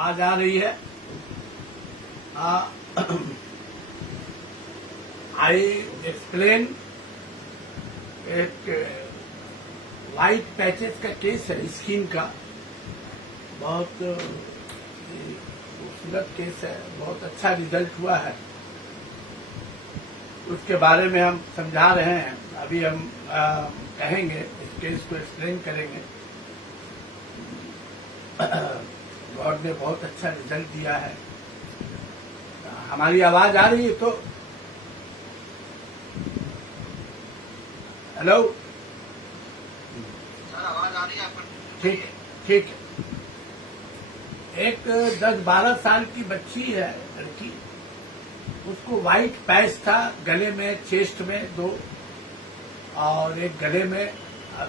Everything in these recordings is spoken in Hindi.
आवाज आ रही है। आई एक्सप्लेन एक वाइट पैचेस का केस है स्किन का, बहुत खूबसूरत केस है, बहुत अच्छा रिजल्ट हुआ है। उसके बारे में हम समझा रहे हैं। अभी हम कहेंगे, इस केस को एक्सप्लेन करेंगे। गॉड ने बहुत अच्छा रिजल्ट दिया है। हमारी आवाज आ रही है तो हेलो, सर आवाज आ रही है आपको? ठीक ठीक है। एक 10-12 साल की बच्ची है, लड़की। उसको वाइट पैच था गले में, चेस्ट में 2, और एक गले में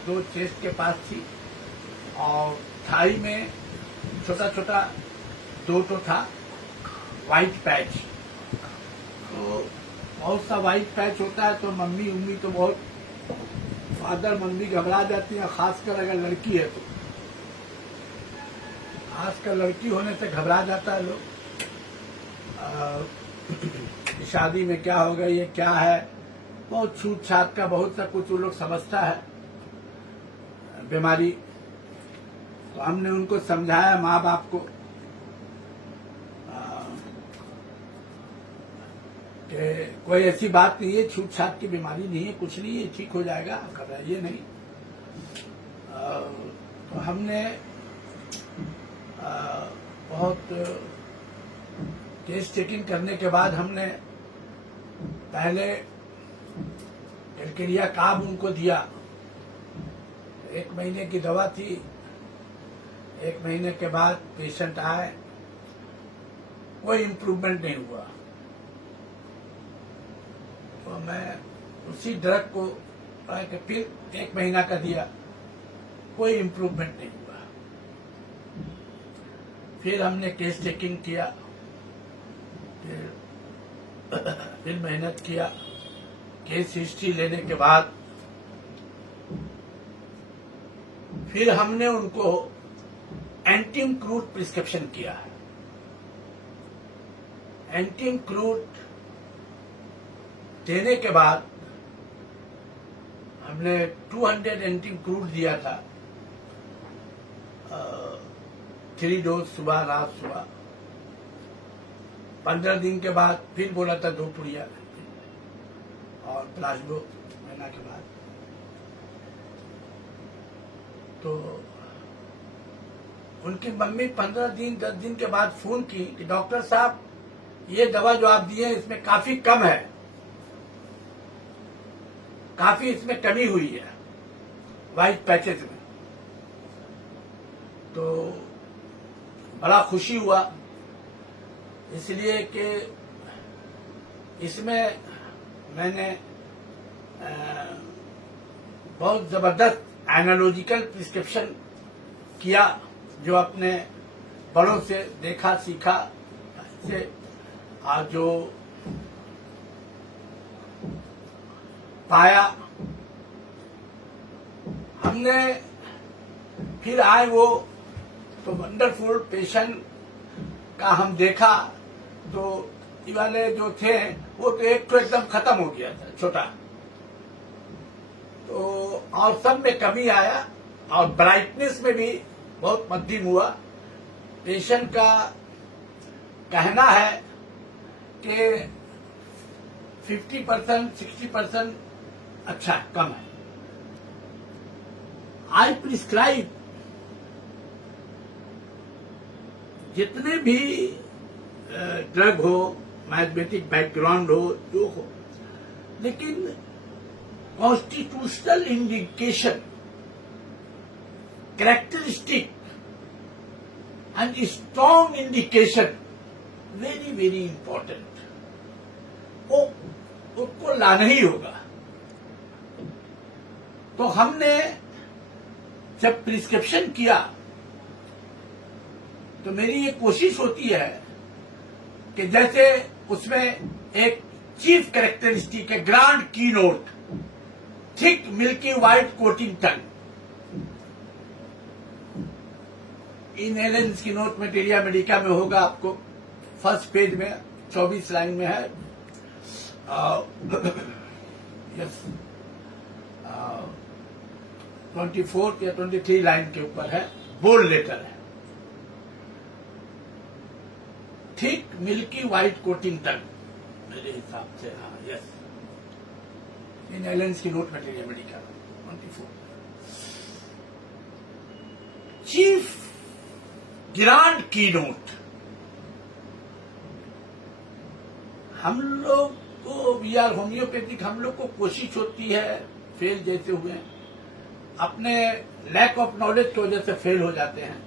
2 चेस्ट के पास थी, और थाई में छोटा छोटा 2 था वाइट पैच। तो बहुत सा वाइट पैच होता है तो मम्मी तो बहुत, फादर मम्मी घबरा जाती है, खासकर अगर लड़की है तो। खासकर लड़की होने से घबरा जाता है लोग। शादी में क्या होगा, ये क्या है, बहुत छूट छाट का बहुत सा कुछ वो लोग समझता है बीमारी। तो हमने उनको समझाया, माँ बाप को, कि कोई ऐसी बात नहीं है, छूट छाट की बीमारी नहीं है, कुछ नहीं है, ठीक हो जाएगा, घबराइए नहीं। तो हमने बहुत केस चेकिंग करने के बाद हमने पहले कैलकेरिया काब उनको दिया। 1 महीने की दवा थी। 1 महीने के बाद पेशेंट आए, कोई इम्प्रूवमेंट नहीं हुआ। तो मैं उसी ड्रग को फिर 1 महीना का दिया, कोई इम्प्रूवमेंट नहीं हुआ। फिर हमने केस चेकिंग किया, फिर मेहनत किया। केस हिस्ट्री लेने के बाद फिर हमने उनको एंटीम क्रूड प्रिस्क्रिप्शन किया है। एंटीम क्रूड देने के बाद हमने 200 एंटीम क्रूड दिया था, 3 डोज, सुबह रात सुबह। 15 दिन के बाद फिर बोला था 2 पुड़िया, और प्लाज्मो महीना के बाद। तो उनकी मम्मी 15 दिन 10 दिन के बाद फोन की कि डॉक्टर साहब, ये दवा जो आप दिए इसमें काफी कम है, काफी इसमें कमी हुई है वाइट पैचेस में। तो बड़ा खुशी हुआ, इसलिए कि इसमें मैंने बहुत जबरदस्त एनालॉजिकल प्रिस्क्रिप्शन किया, जो अपने बड़ों से देखा सीखा से, और जो पाया हमने। फिर आए वो तो वंडरफुल पेशेंट का हम देखा, तो ये वाले जो थे वो तो एक तो एकदम खत्म हो गया था, छोटा। तो और सब में कमी आया, और ब्राइटनेस में भी बहुत मध्यम हुआ। पेशेंट का कहना है कि 50% 60% अच्छा कम है। आई प्रिस्क्राइब जितने भी ड्रग हो, मैथमेटिक बैकग्राउंड हो, जो हो, लेकिन constitutional indication, characteristic and strong indication very very important, उसको लाना ही होगा। तो हमने जब प्रिस्क्रिप्शन किया तो मेरी ये कोशिश होती है कि जैसे उसमें एक चीफ कैरेक्टरिस्टिक है, grand key note, thick milky white coating tongue, in Allen keynote materia medica में होगा आपको फर्स्ट पेज में 24 लाइन में है। यस 24 या 23 लाइन के ऊपर है, बोल्ड लेटर है। ठीक मिल्की व्हाइट कोटिंग तक मेरे हिसाब से, हाँ yes, in Allen keynote materia medica 24। Chief grand key note, हम लोग को वी आर होम्योपैथिक, हम लोग को कोशिश होती है, फेल जैसे हुए हैं, अपने लैक ऑफ नॉलेज की वजह से फेल हो जाते हैं,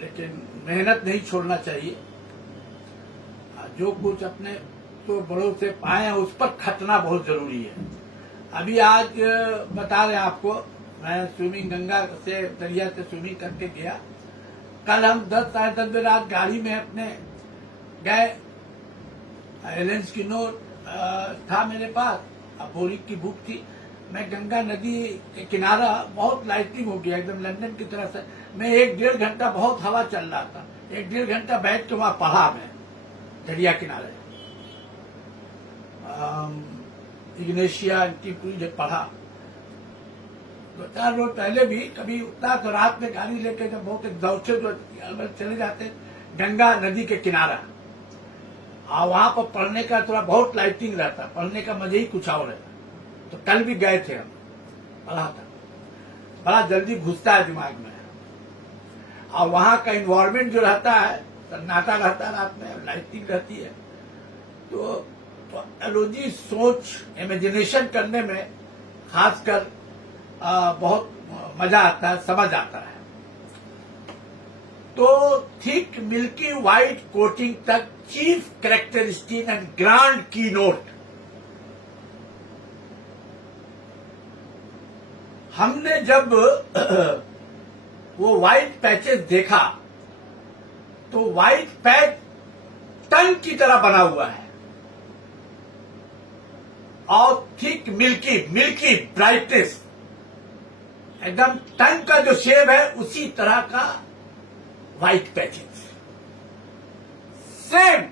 लेकिन मेहनत नहीं छोड़ना चाहिए। जो कुछ अपने तो बड़ों से पाए हैं उस पर खटना बहुत जरूरी है। अभी आज बता रहे हैं आपको, मैं स्विमिंग गंगा से दरिया से स्विमिंग करके गया। कल हम 10 साढ़े 10 बजे रात गाड़ी में अपने गए, एलेन स्किनोट था मेरे पास, अब बोरिक की भूख थी। मैं गंगा नदी के किनारा, बहुत लाइटिंग हो गया एकदम लंदन की तरह से, मैं 1-1.5 घंटा, बहुत हवा चल रहा था, 1-1.5 घंटा बैठ के वहां पढ़ा मैं दरिया किनारे, इग्नेशिया एंटीक्रूज पढ़ा। 2-4 रोज पहले भी कभी उतना तो रात में गाड़ी लेके जब बहुत दौड़ते तो चले जाते गंगा नदी के किनारा, और वहां पर पढ़ने का थोड़ा बहुत लाइटिंग रहता, पढ़ने का मजा ही कुछ और है। तो कल भी गए थे हम, पढ़ा था, बड़ा जल्दी घुसता है दिमाग में, और वहां का इन्वायरमेंट जो रहता है, सन्नाटा रहता है, रात में लाइटिंग रहती है, तो एलॉजी सोच इमेजिनेशन करने में खासकर बहुत मजा आता है, समझ आता है। तो थिक मिल्की व्हाइट कोटिंग तक chief characteristic and grand key note. हमने जब वो व्हाइट पैचेस देखा तो व्हाइट पैच टंग की तरह बना हुआ है, और थिक मिल्की ब्राइटनेस, एकदम टंग का जो शेप है उसी तरह का व्हाइट पैचेस सेम।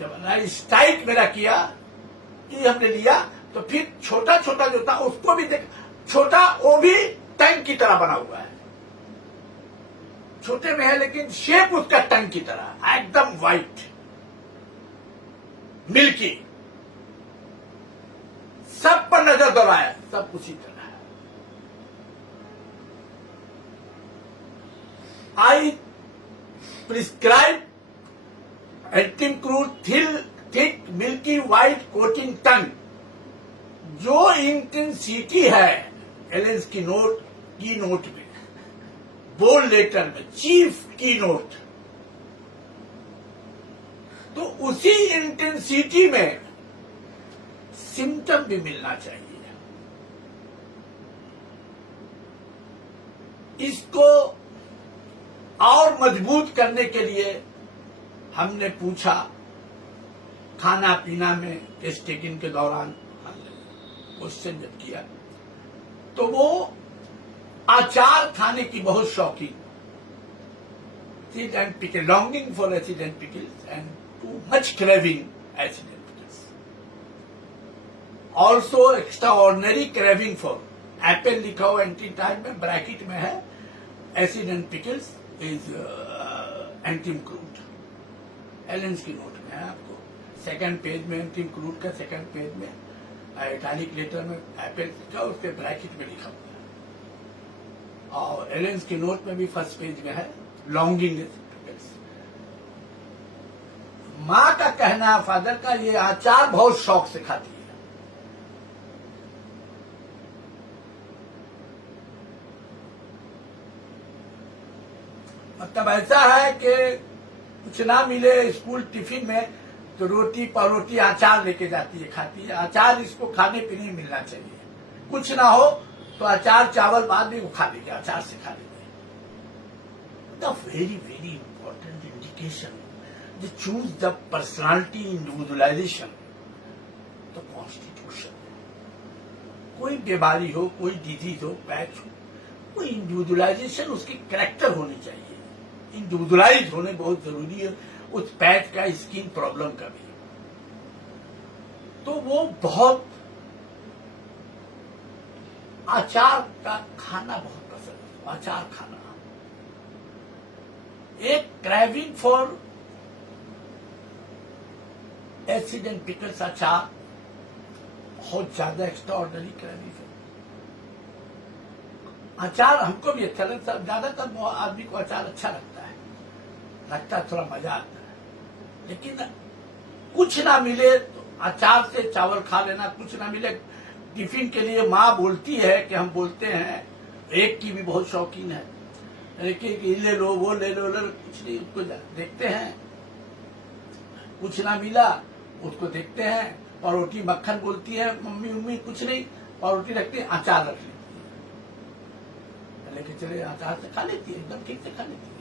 जब स्ट्राइक मेरा किया कि हमने लिया, तो फिर छोटा छोटा जो था उसको भी देख, छोटा वो भी टंग की तरह बना हुआ है, छोटे में है लेकिन शेप उसका टंग की तरह, एकदम व्हाइट मिल्की। सब पर नजर दौड़ाया, सब उसी तरह है। I prescribe anticrude thick milky white coating tongue. जो इंटेंसिटी है एलेन स्किनोट की नोट में, बोल्ड लेटर में, चीफ की नोट, तो उसी इंटेंसिटी में सिम्टम भी मिलना चाहिए। इसको और मजबूत करने के लिए हमने पूछा, खाना पीना में टेस्ट टेकिंग के दौरान हमने क्वेश्चन जब किया, तो वो अचार खाने की बहुत शौकीन, acid and pickle, longing for acid and pickles and too much craving acid and pickles, also extraordinary craving for apple लिखा हुआ एंटी टाइम में, ब्रैकेट में है, acid and pickles is anticrude, Allen keynote में है। आपको सेकंड पेज में एंटीक्रूड का सेकंड पेज में इटैलिक लेटर में एप्पल लिखा, उसके ब्रैकेट में लिखा हुआ है, और एलेन स्किनोट में भी फर्स्ट पेज में है, लॉन्गिंग पिकल्स। माँ का कहना, फादर का, ये अचार बहुत शौक से खाती है। मतलब ऐसा है कि कुछ ना मिले स्कूल टिफिन में तो रोटी परोटी अचार लेके जाती है, खाती है। अचार इसको खाने पीने में मिलना चाहिए, कुछ ना हो तो अचार चावल बाद में वो खा लेंगे, अचार से खा लेंगे। The very very important indication the choose the personality individualisation, the constitution. कोई बीमारी हो, कोई डिजीज हो, पैच हो, वो इंडिविजुअलाइजेशन उसकी कैरेक्टर होनी चाहिए, इंडिविजुअलाइज होने बहुत जरूरी है उस पैच का, स्किन प्रॉब्लम का भी। तो वो बहुत अचार का खाना बहुत पसंद है, अचार खाना, एक craving for acid and pickles अचार, बहुत ज्यादा एक्स्ट्राऑर्डिनरी क्रेविंग है। अचार हमको भी अच्छा लगता है, ज्यादातर आदमी को अचार अच्छा लगता है, थोड़ा मजा आता है। लेकिन कुछ ना मिले तो अचार से चावल खा लेना, कुछ ना मिले टिफिन के लिए माँ बोलती है कि हम बोलते हैं, एक की भी बहुत शौकीन है, एक ले लो वो ले लो, कुछ नहीं, उसको देखते हैं, कुछ ना मिला उसको देखते हैं, और रोटी मक्खन बोलती है मम्मी मम्मी, कुछ नहीं, और रोटी रखती है, अचार रख लेती है, लेके चले अचार से खा लेती है, एकदम ठीक से खा लेती है।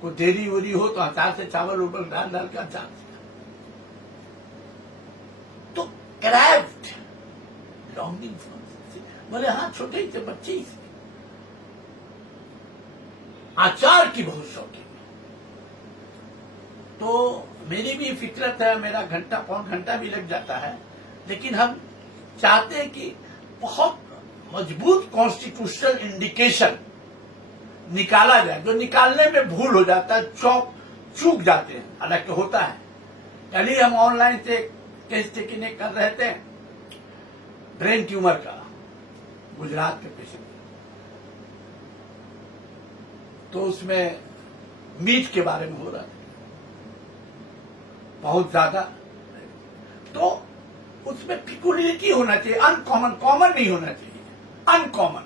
कोई देरी वोरी हो तो अचार से चावल उबल डाल डाल के अचार से। तो क्राफ्ट लॉन्गिंग बोले हाँ, छोटे ही थे बच्चे ही थे, अचार की बहुत शौकीन। तो मेरी भी फितरत है, मेरा घंटा पौन घंटा भी लग जाता है, लेकिन हम चाहते हैं कि बहुत मजबूत कॉन्स्टिट्यूशनल इंडिकेशन निकाला जाए, जो निकालने में भूल हो जाता है, चूक जाते हैं, हालांकि होता है। कल ही हम ऑनलाइन से केस टेकिंग कर रहे थे ब्रेन ट्यूमर का, गुजरात के पेशेंट, तो उसमें मीट के बारे में हो रहा था बहुत ज्यादा, तो उसमें पिकुलियरिटी होना चाहिए, अनकॉमन, कॉमन नहीं होना चाहिए, अनकॉमन।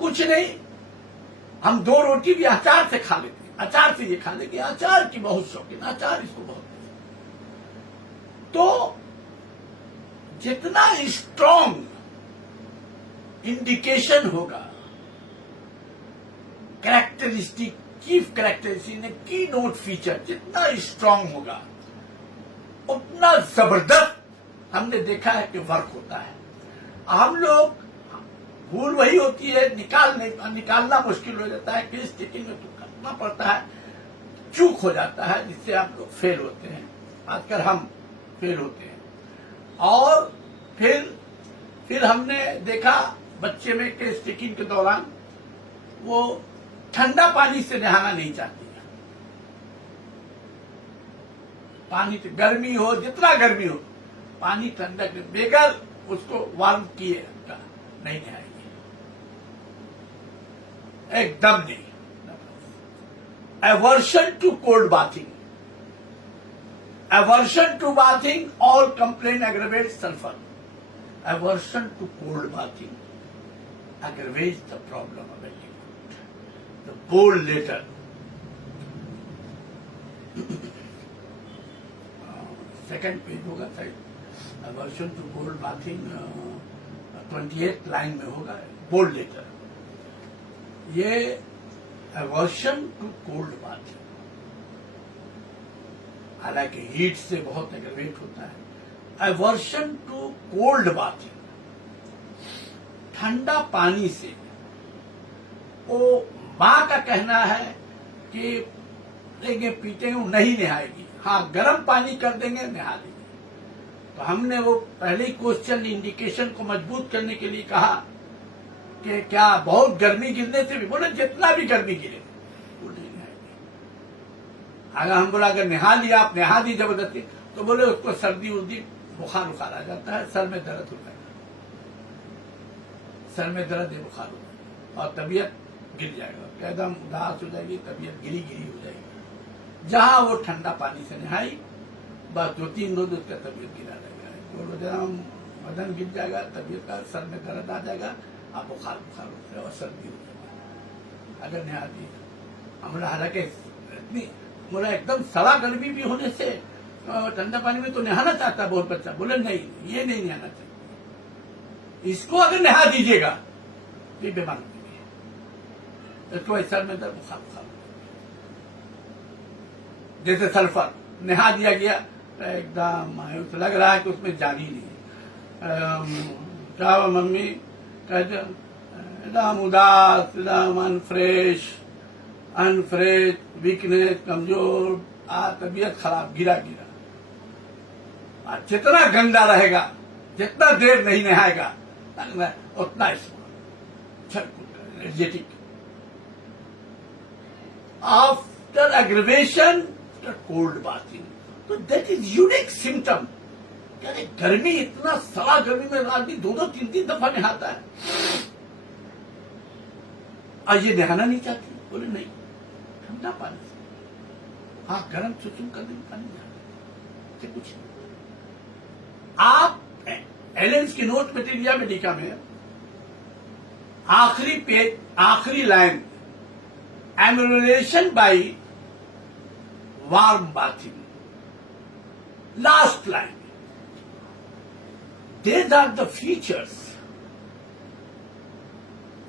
कुछ नहीं, हम 2 रोटी भी अचार से खा लेते हैं, अचार से ये खा लेते, अचार की बहुत शौकीन, अचार इसको बहुत पसंद। तो जितना स्ट्रॉन्ग इंडिकेशन होगा, कैरेक्टरिस्टिक, चीफ कैरेक्टरिस्टिक, की नोट फीचर जितना स्ट्रांग होगा, उतना जबरदस्त हमने देखा है कि वर्क होता है। हम लोग भूल वही होती है, निकालना मुश्किल हो जाता है, केस टेकिंग में तो करना पड़ता है, चूक हो जाता है, जिससे हम लोग फेल होते हैं, खासकर हम फेल होते हैं। और फिर हमने देखा बच्चे में केस टेकिंग के दौरान वो ठंडा पानी से नहाना नहीं चाहती है, पानी तो गर्मी हो, जितना गर्मी हो, पानी ठंडा बेगर उसको वार्म किए नहीं नहाएगी, एकदम नहीं। Aversion to cold bathing, aversion to bathing, all complain aggravate sulphur, aversion to cold bathing aggravates the problem of achievement. The bold letter. Second page होगा शायद, aversion to cold bathing, 28th line में होगा, बोल्ड लेटर। ये aversion to cold bathing, हालांकि हीट से बहुत एग्रेवेट होता है। aversion to cold bathing, ठंडा पानी से, वो माँ का कहना है कि लेंगे पीटेंगे, नहीं नहाएगी, हाँ गर्म पानी कर देंगे नहा लेंगे। तो हमने वो पहले ही क्वेश्चन इंडिकेशन को मजबूत करने के लिए कहा कि क्या बहुत गर्मी गिरने से भी, बोले जितना भी गर्मी गिरे वो नहीं नहाएगी। अगर हम बोला अगर नहा लिया, आप नहा दी जबरदस्ती, तो बोले उसको सर्दी उर्दी बुखार उखार आ जाता है, सर में दर्द होता है, सर में दर्द है, बुखार होगा और तबीयत गिर जाएगा, एकदम उदास हो जाएगी, तबीयत गिरी गिरी हो जाएगी। जहां वो ठंडा पानी से नहाई, बस 2-3 रोज उसका तबीयत गिरा रहेगा, 2 रोज बदन गिर जाएगा, तबीयत का सर में दर्द आ जाएगा, आप बुखार हो जाएगा और सर्दी हो जाएगा अगर नहा दी। हमारा हालांकि इतनी बोला एकदम सड़ा गर्मी भी होने से ठंडा पानी में तो नहाना चाहता बहुत बच्चा, बोले नहीं ये नहीं नहाना चाहिए, इसको अगर नहा दीजिएगा तो ये बीमार हो जाएगी, इसको सर में दर्द बुखार जैसे सल्फर नहा दिया गया एकदम लग रहा है कि उसमें जान ही नहीं। क्या मम्मी कहते एकदम उदास, एकदम अनफ्रेश, वीकनेस, कमजोर, तबीयत खराब, गिरा जितना गंदा रहेगा, जितना देर नहीं नहाएगा उतना energetic. After aggravation cold bathing, तो दैट इज यूनिक सिम्टम। यानी गर्मी, इतना सड़ा गर्मी में आदमी 2-2, 3-3 दफा नहाता है, और ये नहाना नहीं चाहती। बोले नहीं, ठंडा पानी से, हाँ गर्म सुसुम कर दिन पानी नहाना, कुछ नहीं। आप एलेंस की नोट मटेरिया मेडिका में आखिरी पेज, आखिरी line, emulation by warm bathing, last line, these are the features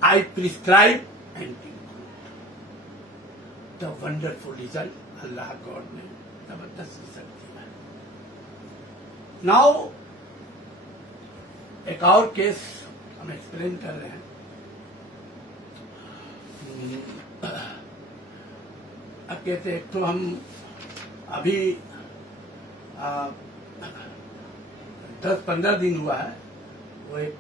I prescribe and include. The wonderful result, Allah God ने जबरदस्त रिजल्ट दिया। नाउ एक और केस हम एक्सप्लेन कर रहे हैं। अब कहते एक तो हम अभी 10-15 दिन हुआ है, वो एक